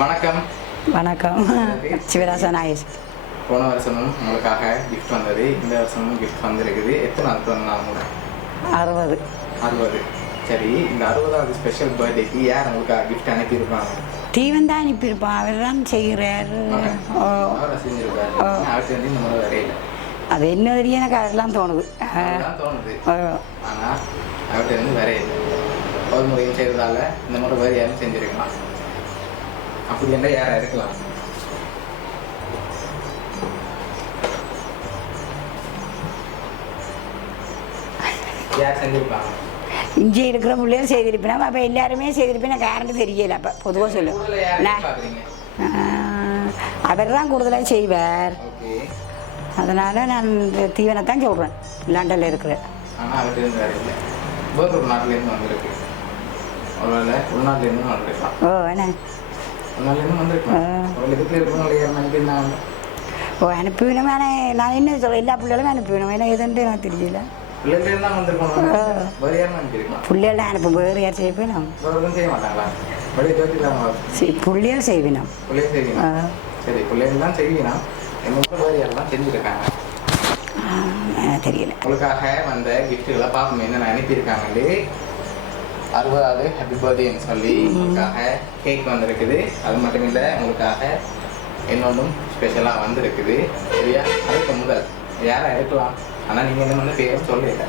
வணக்கம். வணக்கம். சிவராசா நாயேஷ். போன வருஷமும் உங்களுக்காக கிஃப்ட் வந்தது, இந்த வருஷமும் கிஃப்ட் வந்திருக்குது. எத்தனை நாள் பிறந்தநாள் கூட? 60. 60. சரி, இந்த 60வது ஸ்பெஷல் பர்த்டேக்கு யார் உங்களுக்காக கிஃப்ட் அனுப்பியிருப்பாங்க? தீவன் தான் அனுப்பியிருப்பான், அவர் தான் செய்கிறார். அவரை செஞ்சிருக்காரு. அவர்கிட்ட வந்து இந்த முறை வரையில அது என்ன தெரியும், எனக்கு அதெல்லாம் தோணுது. தோணுது. ஆனால் அவர்கிட்ட இருந்து வரையில ஒரு முறையும் செய்கிறதால இந்த முறை வேறு யாரும் செஞ்சுருக்கலாம். அப்படி என்ன யாரா இருக்கலாம்? யார் செஞ்சிருப்பாங்க? இங்கே இருக்கிற பிள்ளைகள் செய்திருப்பேன். அப்போ எல்லாருமே செய்திருப்பேன், கரண்ட் தெரியல. அப்போ பொதுவாக சொல்லு, அவர் தான் கூடுதலாக செய்வார். அதனால் நான் இந்த தீவனத்தான் சொல்கிறேன், லண்டனில் இருக்கிறேன். ஆனால் அவர்கிட்ட இருந்து வேறு இல்லை, வேறு ஒரு நாட்டிலேருந்து வந்திருக்கு. ஒருவேளை உள்நாட்டிலேருந்து வந்திருக்கலாம். என்ன உள்நாட்டிலேருந்து வந்திருக்கலாம். ஒரு இதுக்கு இருக்கிறவங்க யாரும் அனுப்பியிருந்தாங்க. அனுப்பிவிடும். நான் என்ன சொல்கிறேன், எல்லா பிள்ளைகளும் அனுப்பிவிடும். ஏன்னா எதுன்ட்டு எனக்கு தெரியல. பிள்ளைகள் தான் வந்திருக்கோம். வேறு யாரும் அனுப்பியிருக்கலாம். பிள்ளைகள் அனுப்பும், வேறு யார் செய்வினோம்? வேறு செய்ய மாட்டாங்களா? வெளியே தோற்றிக்கலாமா? பிள்ளைகள் செய்வினோம். பிள்ளைகள் செய்வினோம். சரி, பிள்ளைகள் தான் செய்வினோம். எங்கள் வேறு யாரெல்லாம் செஞ்சுருக்காங்க தெரியல. உங்களுக்காக வந்த கிஃப்ட்டுகளை பார்ப்போம் என்னென்ன அனுப்பியிருக்காங்களே. 60வது ஹாப்பி பர்த்டேன்னு சொல்லி உங்களுக்காக கேக் வந்திருக்குது. அது மட்டும் இல்லை, உங்களுக்காக இன்னொன்றும் ஸ்பெஷலாக வந்திருக்குது. சரியா? அதுக்கு முதல் யாரை இருக்கலாம், ஆனால் நீங்கள் என்ன வந்து பேரும் சொல்லல.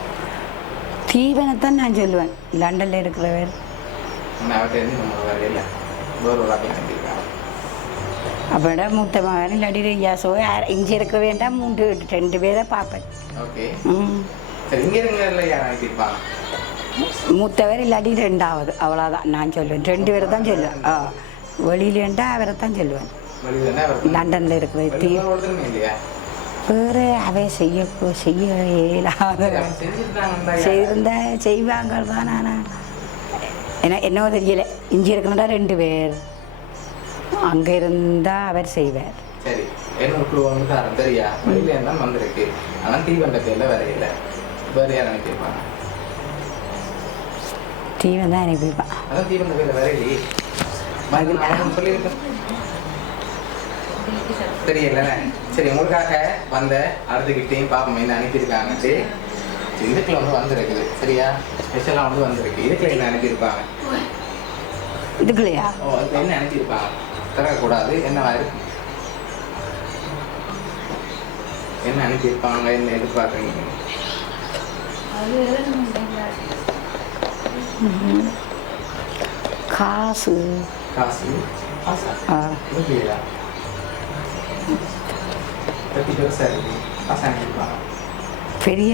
தீவனத்தான் நான் சொல்லுவேன், லண்டனில் இருக்கிறவர். ஆனால் அவர்கிட்ட இருந்து நம்ம வேறு இல்லை, வேறு ஒரு ஆக்கில் அனுப்பியிருக்காங்க. அப்போட மூத்த மகன் இல்லாட்டி ஐயாசோ இங்கே இருக்க வேண்டாம், 2 பேரை பார்ப்பேன். ஓகே. சரி, இங்கே இருக்கிற யார் அனுப்பியிருப்பாங்க? மூத்தவர் இல்லாட்டி 2வது, அவ்வளோதான் நான் சொல்லுவேன். 2 பேரை தான் சொல்லுவேன். வெளியிலேண்டா அவரை தான் சொல்லுவேன். லண்டனில் இருக்கிற இல்லையா? வேறு அவை செய்ய இயலாத செய்திருந்தா செய்வாங்க தான். ஆனால் என்னவோ தெரியல. இங்கே இருக்கணும்டா 2 பேர், அங்கே இருந்தால் அவர் செய்வார். சரி, என்ன குழு வந்து தெரியா? வெளியில இருந்தால் வந்திருக்கு. ஆனால் தீவண்ட பேரில் வேற இல்லை. வேறு யார் அனுப்பியிருப்பாங்க? தீவன் தான் அனுப்பியிருப்பான். அதான் தீவண்ட பேரில் வேற இல்லையே. சொல்லியிருக்கேன், தெரியல. சரி, உங்களுக்காக வந்த அடுத்த கிஃப்டையும் பார்ப்போம் என்ன அனுப்பியிருக்காங்க. இதுக்குள்ள வந்து வந்திருக்குது. சரியா? ஸ்பெஷலாக வந்து வந்திருக்கு. இதுக்குள்ள என்ன அனுப்பியிருப்பாங்க? இதுக்குள்ளையா? அதுக்கு என்ன அனுப்பியிருப்பாங்க? திறக்கக்கூடாது. என்னவா இருக்கு? என்ன அனுப்பியிருப்பாங்க? என்ன எதிர்பார்க்குறீங்க? காசு. காசு? காசா? இல்லையா? பெரிய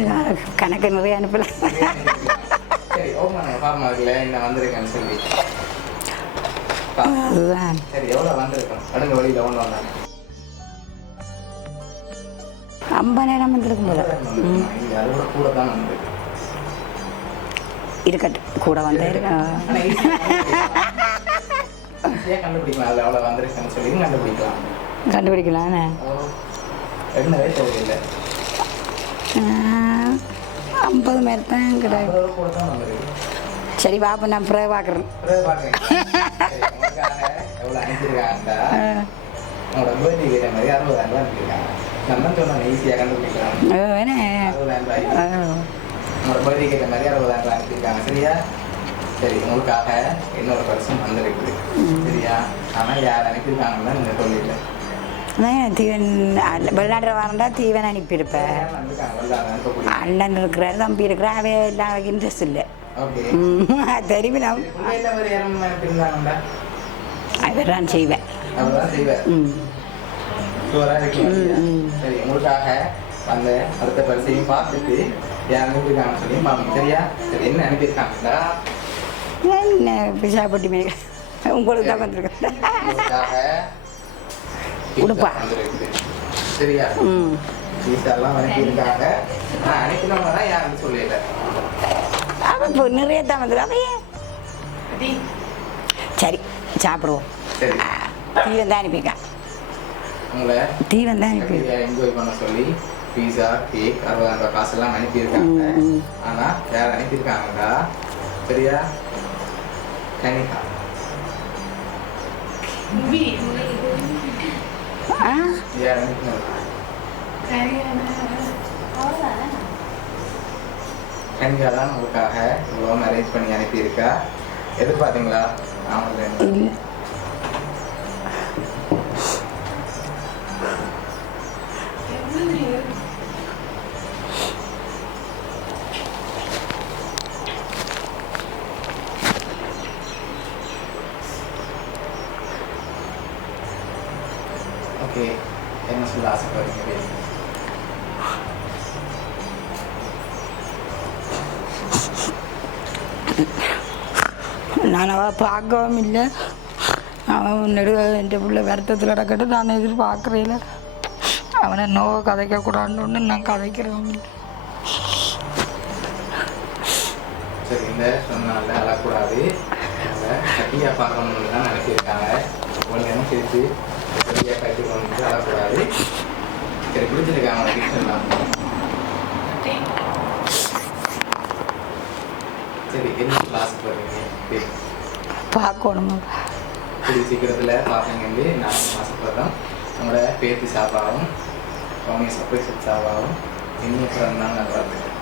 கணக்கு நிறைய அனுப்பலாம். சரி, ஓகே. ஃபார்மாவில் என்ன வந்திருக்கேன்னு சொல்லி அதுதான். சரி, எவ்வளோ வந்திருக்கோம்? அடுங்க வழியில் ஒன்று வந்தாங்க 50,000 வந்திருக்கும் போல. அதோட கூட தான் வந்திருக்கு. இருக்கட்டும், கூட வந்தா இருக்கேன். கண்டுபிடிக்கலாம். அதில் எவ்வளோ வந்திருக்குன்னு சொல்லி கண்டுபிடிக்கலாம். கண்டுபிடிக்கலாண்ணே. என்ன வயசு இல்லை, 50 மேலே தான் கிடையாது. கூட தான் வந்திருக்கு. சரி, பாப்பா, நான் பிறகு பார்க்குறேன். எவ்வளோ அனுப்பியிருக்காங்கடா? உங்களோட பர்த்டே கேட்ட மாதிரி 60,000 அனுப்பியிருக்காங்க. நான் தான் சொன்னேன், ஈஸியாக கண்டுபிடிக்கலாம். 60,000. உங்களோட பர்த்டே கேட்ட மாதிரி 60,000 அனுப்பியிருக்காங்க. சரியா? சரி, உங்களுக்காக இன்னொரு பர்சன் வந்திருக்குது. சரியா? ஆனால் யார் அனுப்பியிருக்காங்கன்னா நீங்கள் சொல்லிடல. தீவன் வெளிநாட்டில் வரண்டா தீவன் அனுப்பியிருப்பேன். அண்ணன் இருக்கிறாரு, தம்பி இருக்கிறார். அவை எல்லாம் இன்ட்ரெஸ்ட் இல்லை. தெரியும். அவர் தான் செய்வேன். சரி, உங்களுக்காக அந்த அடுத்த பரிசையும் பார்த்துட்டு யார் அனுப்பியிருக்காங்கன்னு சொல்லி பார்ப்போம். சரியா? சரி, என்ன அனுப்பியிருக்காங்கடா? என்ன பிசாப்பட்டி மேக உங்களுக்கு தான் வந்திருக்கேன். உடுப்பா. சரியா? பீஸாலாம் அனுப்பியிருக்காங்க. அனுப்பினவங்க தான் யாருன்னு சொல்லல. அவன் இப்போ நிறைய தான் வந்துடும். அவையே சரி, சாப்பிடுவோம். சரி, தீவன் தான் அனுப்பியிருக்கான். உங்களை தீவன் தான் அனுப்பி என்ஜாய் பண்ண சொல்லி பீஸா, கேக், 60,000 காசெல்லாம் அனுப்பியிருக்காங்க. ஆனால் யார் அனுப்பியிருக்காங்கடா? சரியா? கனிகா. ஆ கனிகா தான் உங்களுக்காக இவ்வளோ அரேஞ்ச் பண்ணி அனுப்பியிருக்கா. எதிர்பார்த்தீங்களா? ஆமாம். இல்லை. ஓகே, என்ன சொல்ல ஆசைப்படுறீங்க? நான் அவள் பார்க்கவும் இல்லை. அவன் என் பிள்ளை வருத்தத்தில் கிடக்கட்டு நான் எதிர்பார்க்குறேன். அவனை நோவை கதைக்கக்கூடாதுன்னு நான் கதைக்கிறேன். சரி, இந்த சொன்னால அழக்கூடாது. அவங்க கட்டியாக பார்க்கணுன்னு தான் நினைச்சிருக்காங்க. ஒன்று சேர்த்து கட்டியாக கட்டிக்கணும்னு அழக்கூடாது. சரி, பிடிச்சிருக்காங்க அவங்க கிட்ட தான். சரி, என்ன கிளாஸ் போகிறீங்க? பார்க்கணும். கூடிய சீக்கிரத்தில் பார்ப்பீங்கன்னு நாங்கள் ஆசைப்படுறோம். உங்களோட பேத்தி சாப்பாவும் அவங்க சர்ப்ரைஸ் சாப்பாவும் இனிய பிறந்தாங்க நல்லா இருக்கு.